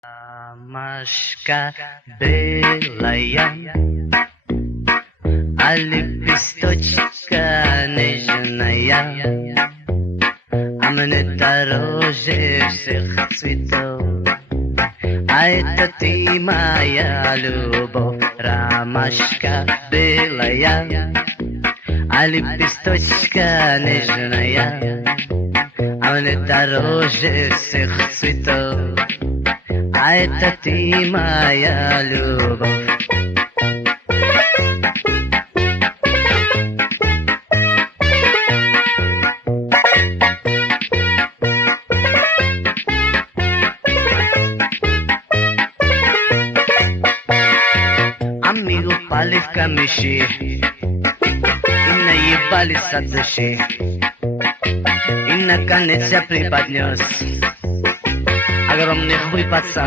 Ромашка белая, а лепесточка нежная, а мне дороже всех цветов. А это ты, моя любовь, ромашка белая, а лепесточка нежная, а мне дороже всех цветов. А это ты, моя любовь. Amigo пали в камыши и наебались от души, и наконец я преподнес огромный хуй пацан.